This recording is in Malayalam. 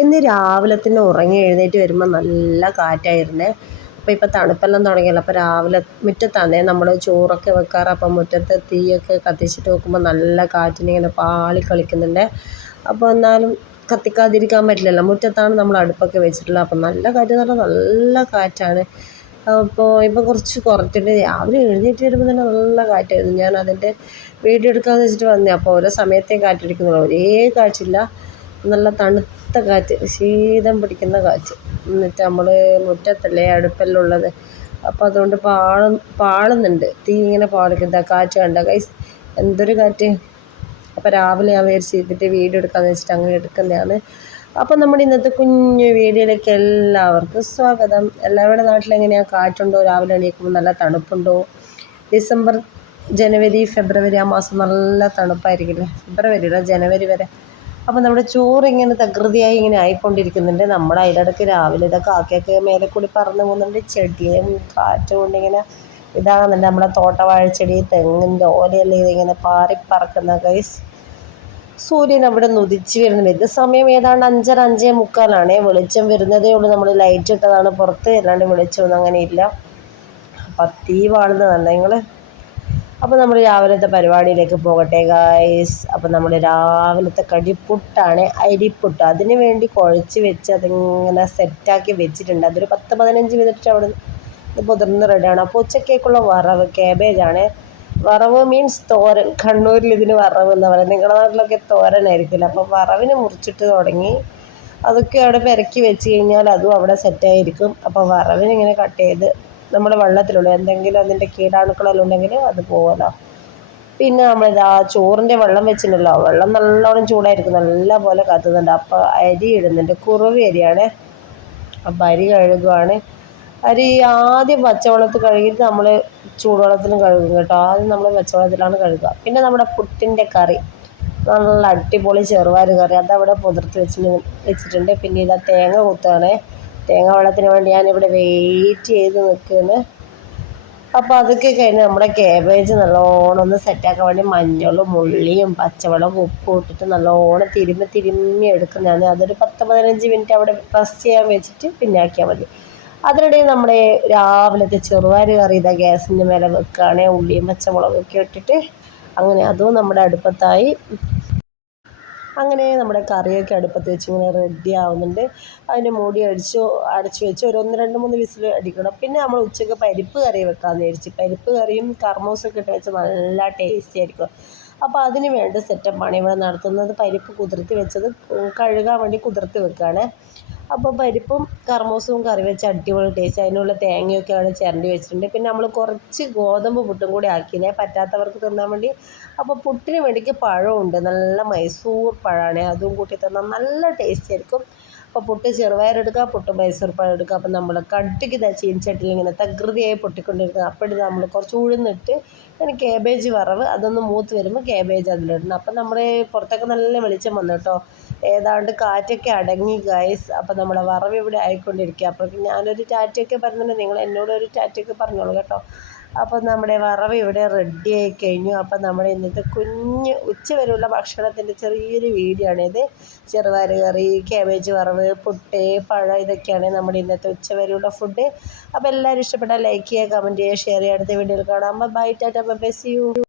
ഇന്ന് രാവിലെ തന്നെ ഉറങ്ങി എഴുന്നേറ്റ് വരുമ്പോൾ നല്ല കാറ്റായിരുന്നേ. അപ്പോൾ ഇപ്പോൾ തണുപ്പെല്ലാം തുടങ്ങിയല്ലോ. അപ്പോൾ രാവിലെ മുറ്റത്താണ് നമ്മൾ ചോറൊക്കെ വെക്കാറ്. അപ്പോൾ മുറ്റത്ത് തീയൊക്കെ കത്തിച്ചിട്ട് നോക്കുമ്പോൾ നല്ല കാറ്റിനിങ്ങനെ പാളി കളിക്കുന്നുണ്ട്. അപ്പോൾ എന്നാലും കത്തിക്കാതിരിക്കാൻ പറ്റില്ലല്ലോ. മുറ്റത്താണ് നമ്മൾ അടുപ്പൊക്കെ വെച്ചിട്ടുള്ളത്. അപ്പോൾ നല്ല കാറ്റ് എന്ന് പറഞ്ഞാൽ നല്ല കാറ്റാണ്. അപ്പോൾ ഇപ്പം കുറച്ച് കുറച്ചിട്ട് രാവിലെ എഴുന്നേറ്റ് വരുമ്പോൾ തന്നെ നല്ല കാറ്റായിരുന്നു. ഞാൻ അതിന്റെ വീഡിയോ എടുക്കാമെന്ന് വെച്ചിട്ട് വന്നേ. അപ്പോൾ ഓരോ സമയത്തേ കാറ്റടിക്കുന്നുള്ളൂ. ഒരേ കാറ്റില്ല. നല്ല തണുത്ത കാറ്റ് ശീതം പിടിക്കുന്ന കാറ്റ്. എന്നിട്ട് നമ്മൾ മുറ്റത്തല്ലേ അടുപ്പെല്ലാം ഉള്ളത് അപ്പോൾ അതുകൊണ്ട് പാളും പാളുന്നുണ്ട്. തീ ഇങ്ങനെ പാളിക്കുന്ന കാറ്റ് കണ്ട? കൈസ് എന്തൊരു കാറ്റ്? അപ്പോൾ രാവിലെ ഞാൻ വിചാരിച്ച് ഇതിന്റെ വീഡിയോ എടുക്കാമെന്ന് വെച്ചിട്ട് അങ്ങനെ എടുക്കുന്നതാണ്. അപ്പോൾ നമ്മുടെ ഇന്നത്തെ കുഞ്ഞു വീഡിയോയിലേക്ക് എല്ലാവർക്കും സ്വാഗതം. എല്ലാവരുടെ നാട്ടിലെങ്ങനെയാണ് കാറ്റുണ്ടോ? രാവിലെ എണീക്കുമ്പോൾ നല്ല തണുപ്പുണ്ടോ? ഡിസംബർ ജനുവരി ഫെബ്രുവരി ആ മാസം നല്ല തണുപ്പായിരിക്കില്ലേ ഫെബ്രുവരിയുടെ ജനുവരി വരെ അപ്പോൾ നമ്മുടെ ചോറ് ഇങ്ങനെ തകൃതിയായി ഇങ്ങനെ ആയിക്കൊണ്ടിരിക്കുന്നുണ്ട്. നമ്മുടെ അതിലിടയ്ക്ക് രാവിലെ ഇതൊക്കെ കാക്കയൊക്കെ മേലെ കൂടി പറന്ന് പോകുന്നുണ്ട്. ചെടിയും കാറ്റും കൊണ്ട് ഇങ്ങനെ ഇതാകുന്നുണ്ട്. നമ്മുടെ തോട്ടവാഴച്ചെടി തെങ്ങിന്റെ ഓലയെല്ലാം ഇതിങ്ങനെ പാറിപ്പറക്കുന്ന കൈസ് സൂര്യൻ അവിടെ നുതിച്ച് വരുന്നുണ്ട്. ഇത് സമയം ഏതാണ്ട് അഞ്ചര അഞ്ചേ മുക്കാലാണേ. വെളിച്ചം വരുന്നതേ ഉള്ളൂ. നമ്മൾ ലൈറ്റ് ഇട്ടതാണ് പുറത്ത്. അല്ലാണ്ട് വെളിച്ചമൊന്നും അങ്ങനെ ഇല്ല. അപ്പം തീ വാളുന്നതല്ല നിങ്ങൾ അപ്പോൾ നമ്മൾ രാവിലത്തെ പരിപാടിയിലേക്ക് പോകട്ടെ ഗായ്സ് അപ്പോൾ നമ്മൾ രാവിലത്തെ കടി പുട്ടാണ് അരിപ്പുട്ട് അതിന് വേണ്ടി കുഴച്ച് വെച്ച് അതിങ്ങനെ സെറ്റാക്കി വെച്ചിട്ടുണ്ട്. അതൊരു പത്ത് പതിനഞ്ച് മിനിറ്റ് അവിടെ പുതിർന്ന് റെഡിയാണ് അപ്പോൾ ഉച്ചക്കേക്കുള്ള വറവ് കേബേജാണ് വറവ് മീൻസ് തോരൻ. കണ്ണൂരിൽ ഇതിന് വറവ് എന്ന് പറയുന്നത് നിങ്ങളുടെ നാട്ടിലൊക്കെ തോരനായിരിക്കില്ല അപ്പോൾ വറവിന് മുറിച്ചിട്ട് തുടങ്ങി. അതൊക്കെ അവിടെ പെരക്കി വെച്ച് കഴിഞ്ഞാൽ അതും അവിടെ സെറ്റായിരിക്കും അപ്പോൾ വറവിനിങ്ങനെ കട്ട് ചെയ്ത് നമ്മുടെ വെള്ളത്തിലുള്ള എന്തെങ്കിലും അതിന്റെ കീടാണുക്കളെല്ലാം ഉണ്ടെങ്കിൽ അത് പോകുമല്ലോ പിന്നെ ആ ചോറിന്റെ വെള്ളം വെച്ചിട്ടുണ്ടല്ലോ. വെള്ളം നല്ലോണം ചൂടായിരിക്കും. നല്ല പോലെ കത്തുന്നുണ്ട്. അപ്പോൾ അരി ഇടുന്നുണ്ട്. കുറവ് അരിയാണ്. അപ്പോൾ അരി കഴുകുവാണ്. അരി ആദ്യം പച്ചവെള്ളത്തിൽ കഴുകിയിട്ട് നമ്മൾ ചൂടുവെള്ളത്തിലും കഴുകും കേട്ടോ. ആദ്യം നമ്മൾ പച്ചവെള്ളത്തിലാണ് കഴുകുക. പിന്നെ നമ്മുടെ പുട്ടിന്റെ കറി. നല്ല അടിപൊളി ചെറുപയർ കറി. അതവിടെ പുതിർത്ത് വെച്ചിട്ട് വെച്ചിട്ടുണ്ട്. പിന്നെ ഇതാ തേങ്ങ കുത്തുകയാണേ തേങ്ങ വെള്ളത്തിന് വേണ്ടി ഞാനിവിടെ വെയിറ്റ് ചെയ്ത് നിൽക്കുന്നു. അപ്പോൾ അതൊക്കെ കഴിഞ്ഞ് നമ്മുടെ കേബേജ് നല്ലോണം ഒന്ന് സെറ്റാക്കാൻ വേണ്ടി മഞ്ഞളും ഉള്ളിയും പച്ചവെള്ളം ഉപ്പും ഇട്ടിട്ട് നല്ലോണം തിരുമ്മി തിരുമ്മി എടുക്കുന്നതാണ്. അതൊരു പത്ത് പതിനഞ്ച് മിനിറ്റ് അവിടെ പ്രസ് ചെയ്യാൻ വെച്ചിട്ട് പിന്നെ ആക്കിയാൽ മതി. അതിനിടയിൽ നമ്മുടെ രാവിലത്തെ ചെറുപയർ കറി ഇതാ ഗ്യാസിന്റെ മേലെ വെക്കുകയാണെങ്കിൽ ഉള്ളിയും പച്ചമുളകൊക്കെ ഇട്ടിട്ട് അങ്ങനെ അതും നമ്മുടെ അടുപ്പത്തായി അങ്ങനെ നമ്മുടെ കറിയൊക്കെ അടുപ്പത്ത് വെച്ച് ഇങ്ങനെ റെഡി ആവുന്നുണ്ട്. അതിന് മൂടി അടിച്ച് അടച്ച് വെച്ച് ഒരു ഒന്ന് രണ്ട് മൂന്ന് വിസിൽ അടിക്കണം. പിന്നെ നമ്മൾ ഉച്ചയ്ക്ക് പരിപ്പ് കറി വെക്കാമെന്ന് വിചാരിച്ച് പരിപ്പ് കറിയും കർമൂസൊക്കെ ഇട്ട് വെച്ച് നല്ല ടേസ്റ്റി ആയിരിക്കും. അപ്പോൾ അതിന് വേണ്ട സെറ്റപ്പാണ് ഇവിടെ നടത്തുന്നത്. പരിപ്പ് കുതിർത്തി വെച്ചത്. കഴുകാൻ വേണ്ടി കുതിർത്തി വെക്കുകയാണ് അപ്പോൾ പരിപ്പും കർമൂസവും കറി വെച്ച് അടിപൊളി ടേസ്റ്റ് അതിനുള്ള തേങ്ങയൊക്കെ അവിടെ ചിരണ്ടി വെച്ചിട്ടുണ്ട്. പിന്നെ നമ്മൾ കുറച്ച് ഗോതമ്പ് പുട്ടും കൂടി ആക്കിയേ പറ്റാത്തവർക്ക് തിന്നാൻ വേണ്ടി. അപ്പോൾ പുട്ടിന് വേണ്ടിക്ക് പഴമുണ്ട്. നല്ല മൈസൂർ പഴമാണ് അതും കൂട്ടി തന്നാൽ നല്ല ടേസ്റ്റ് ആയിരിക്കും. അപ്പോൾ പുട്ട് ചെറുപയറെടുക്കുക പുട്ട് മൈസൂർ പഴം എടുക്കുക അപ്പോൾ നമ്മൾ കട്ടിക്ക് ഇതാ ചീനച്ചട്ടിൽ ഇങ്ങനെ തകൃതിയായി പൊട്ടിക്കൊണ്ടിരിക്കുക. അപ്പോഴും നമ്മൾ കുറച്ച് ഉഴുന്നിട്ട് അങ്ങനെ കേബേജ് വറവ് അതൊന്ന് മൂത്ത് വരുമ്പോൾ കേബേജ് അതിലിടണം. അപ്പം നമ്മൾ പുറത്തൊക്കെ നല്ല വെളിച്ചം വന്നു കേട്ടോ. ഏതാണ്ട് കാറ്റൊക്കെ അടങ്ങി ഗൈസ് അപ്പോൾ നമ്മുടെ വറവ് ഇവിടെ ആയിക്കൊണ്ടിരിക്കുക. അപ്പോഴേക്കും ഞാനൊരു ടാറ്റയൊക്കെ പറഞ്ഞിട്ടുണ്ട്. നിങ്ങൾ എന്നോടൊരു ടാറ്റയൊക്കെ പറഞ്ഞോളൂ കേട്ടോ. അപ്പോൾ നമ്മുടെ വറവ് ഇവിടെ റെഡി ആയി കഴിഞ്ഞു അപ്പോൾ നമ്മുടെ ഇന്നത്തെ കുഞ്ഞ് ഉച്ച വരെയുള്ള ഭക്ഷണത്തിന്റെ ചെറിയൊരു വീഡിയോ ആണിത് ചെറുപയർ കറി ക്യാബേജ് വറവ് പുട്ട് പഴം ഇതൊക്കെയാണ് നമ്മുടെ ഇന്നത്തെ ഉച്ച വരെയുള്ള ഫുഡ് അപ്പോൾ എല്ലാവരും ഇഷ്ടപ്പെട്ടാൽ ലൈക്ക് ചെയ്യുക കമന്റ് ചെയ്യുക ഷെയർ ചെയ്യുക. അടുത്ത വീഡിയോയിൽ കാണാം. Bye tata bye see you